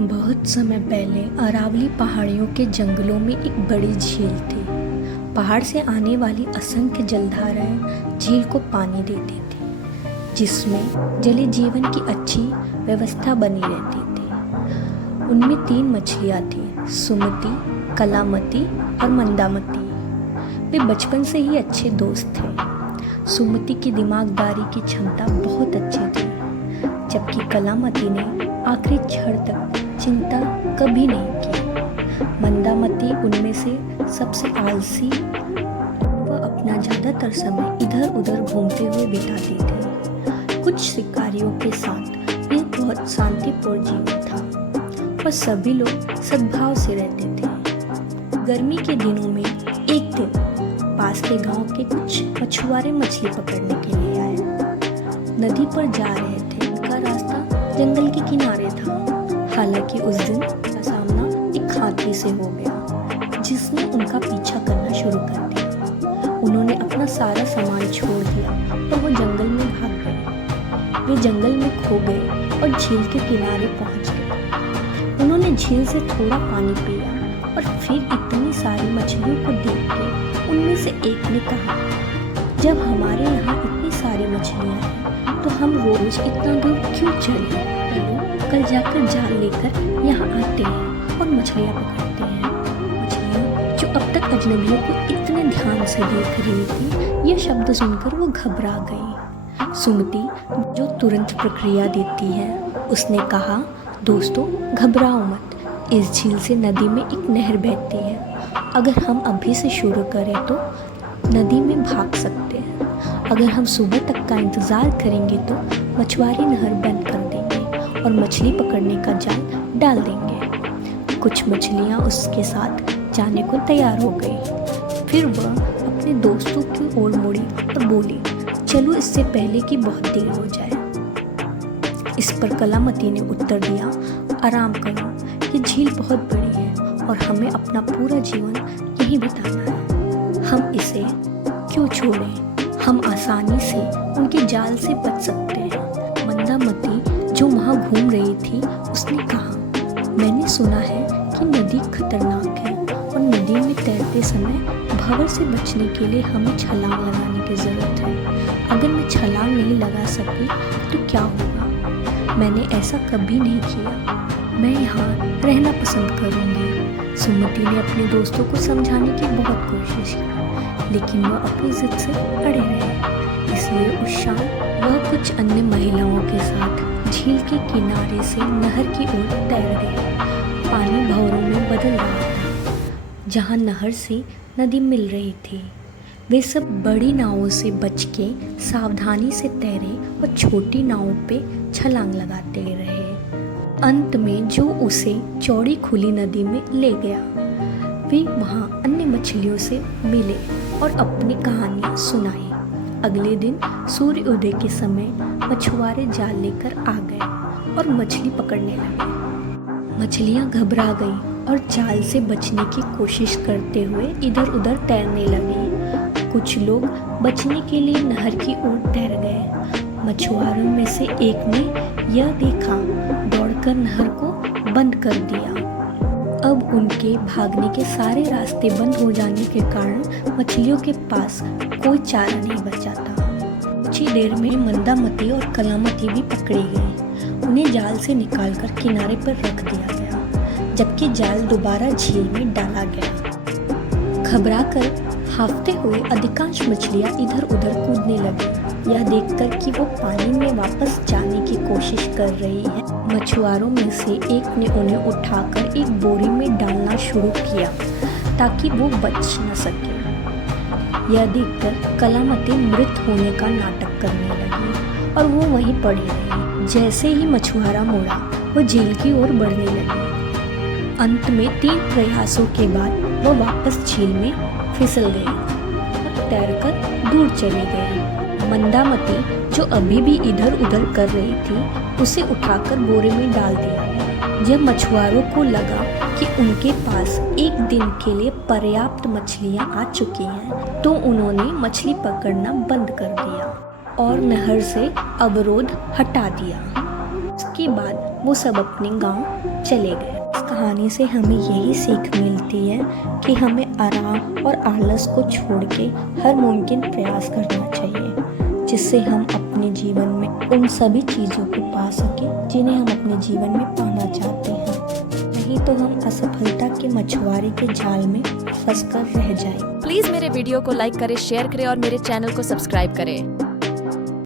बहुत समय पहले अरावली पहाड़ियों के जंगलों में एक बड़ी झील थी। पहाड़ से आने वाली असंख्य जलधाराएं झील को पानी देती थी, जिसमें जलीय जीवन की अच्छी व्यवस्था बनी रहती थी। उनमें 3 मछलियां थीं, सुमति, कलामती और मंदामती। वे बचपन से ही अच्छे दोस्त थे। सुमति की दिमागदारी की क्षमता बहुत अच्छी थी, जबकि कलामती ने आखिरी क्षण तक चिंता कभी नहीं की। मंदामती उनमें से सबसे आलसी, वह अपना ज़्यादातर समय इधर उधर घूमते हुए बिताती थी। कुछ शिकारियों के साथ यह बहुत शांतिपूर्ण जीवन था और सभी लोग सद्भाव से रहते थे। गर्मी के दिनों में एक दिन पास के गांव के कुछ मछुआरे मछली पकड़ने के लिए आए। नदी पर जा रहे थे। उनका रास्ता जंगल के किनारे था। हालांकि उस दिन का सामना एक हाथी से हो गया, जिसने उनका पीछा करना शुरू कर दिया। उन्होंने अपना सारा सामान छोड़ दिया और वो जंगल में भाग गए। वे जंगल में खो गए और झील के किनारे पहुंच गए। उन्होंने झील से थोड़ा पानी पिया और फिर इतनी सारी मछलियों को देख के उनमें से एक ने कहा, जब हमारे यहाँ इतनी सारी मछलियाँ हैं तो हम रोज इतना दूर क्यों चले? कल जाकर जाल लेकर यहाँ आते हैं और मछलियाँ पकड़ते हैं। मछलियाँ जो अब तक अजनबियों को इतने ध्यान से देख रही थी, यह शब्द सुनकर वो घबरा गई। सुमति, जो तुरंत प्रक्रिया देती है, उसने कहा, दोस्तों घबराओ मत। इस झील से नदी में एक नहर बहती है। अगर हम अभी से शुरू करें तो नदी में भाग सकते हैं। अगर हम सुबह तक का इंतज़ार करेंगे तो मछुआरे नहर बंद कर देंगे और मछली पकड़ने का जाल डाल देंगे। कुछ मछलियाँ उसके साथ जाने को तैयार हो गई। फिर वह अपने दोस्तों की ओर मुड़ी और बोली, चलो इससे पहले कि बहुत देर हो जाए। इस पर कलामती ने उत्तर दिया, आराम करो, ये झील बहुत बड़ी है और हमें अपना पूरा जीवन यहीं बिताना है। हम इसे क्यों छोड़ें? हम आसानी से उनके जाल से बच सकते हैं। मंदामती, जो वहाँ घूम रही थी, उसने कहा, मैंने सुना है कि नदी खतरनाक है और नदी में तैरते समय भंवर से बचने के लिए हमें छलांग लगाने की ज़रूरत है। अगर मैं छलांग नहीं लगा सकी तो क्या होगा? मैंने ऐसा कभी नहीं किया। मैं यहाँ रहना पसंद करूँगी। सुमति ने अपने दोस्तों को समझाने की बहुत कोशिश की, लेकिन वह अपनी जिद से अड़े रहे। इसलिए उस शाम वह कुछ अन्य महिलाओं के साथ झील के किनारे से नहर की ओर तैर गए। पानी भंवरों में बदल रहा था, जहाँ नहर से नदी मिल रही थी। वे सब बड़ी नावों से बच के सावधानी से तैरे और छोटी नावों पे छलांग लगाते रहे। अंत में जो उसे चौड़ी खुली नदी में ले गया। वे वहाँ अन्य मछलियों से मिले और अपनी कहानियाँ सुनाई। अगले दिन सूर्योदय के समय मछुआरे जाल लेकर आ गए और मछली पकड़ने लगे। मछलियाँ घबरा गईं और जाल से बचने की कोशिश करते हुए इधर उधर तैरने लगी। कुछ लोग बचने के लिए नहर की ओर तैर गए। मछुआरों में से एक ने यह देखा, दौड़कर नहर को बंद कर दिया। अब उनके भागने के सारे रास्ते बंद हो जाने के कारण मछलियों के पास कोई चारा नहीं बचा था। कुछ ही देर में मंदामती और कलामती भी पकड़ी गई। उन्हें जाल से निकालकर किनारे पर रख दिया गया, जबकि जाल दोबारा झील में डाला गया। घबराकर हांफते हुए अधिकांश मछलियां इधर उधर कूदने लगी। यह देखकर कि वो पानी में वापस जाने की कोशिश कर रही है, मछुआरों में से एक ने उन्हें उठाकर एक बोरी में डालना शुरू किया ताकि वो बच न सके। यह देखकर कलामती मृत होने का नाटक करने लगी और वो वहीं पड़ी रही। जैसे ही मछुआरा मुड़ा, वो झील की ओर बढ़ने लगी। अंत में 3 प्रयासों के बाद वो वापस झील में फिसल गई और तैरकर दूर चली गई। मंदामती, जो अभी भी इधर उधर कर रही थी, उसे उठाकर बोरे में डाल दिया गया। जब मछुआरों को लगा कि उनके पास एक दिन के लिए पर्याप्त मछलियां आ चुकी हैं, तो उन्होंने मछली पकड़ना बंद कर दिया और नहर से अवरोध हटा दिया। उसके बाद वो सब अपने गांव चले गए। इस कहानी से हमें यही सीख मिलती है कि हमें आराम और आलस को छोड़ के हर मुमकिन प्रयास करना चाहिए, जिससे हम अपने जीवन में उन सभी चीज़ों को पा सकें जिन्हें हम अपने जीवन में पाना चाहते हैं। नहीं तो हम असफलता के मछुआरे के जाल में फंसकर रह जाएं। प्लीज मेरे वीडियो को लाइक करें, शेयर करें और मेरे चैनल को सब्सक्राइब करें।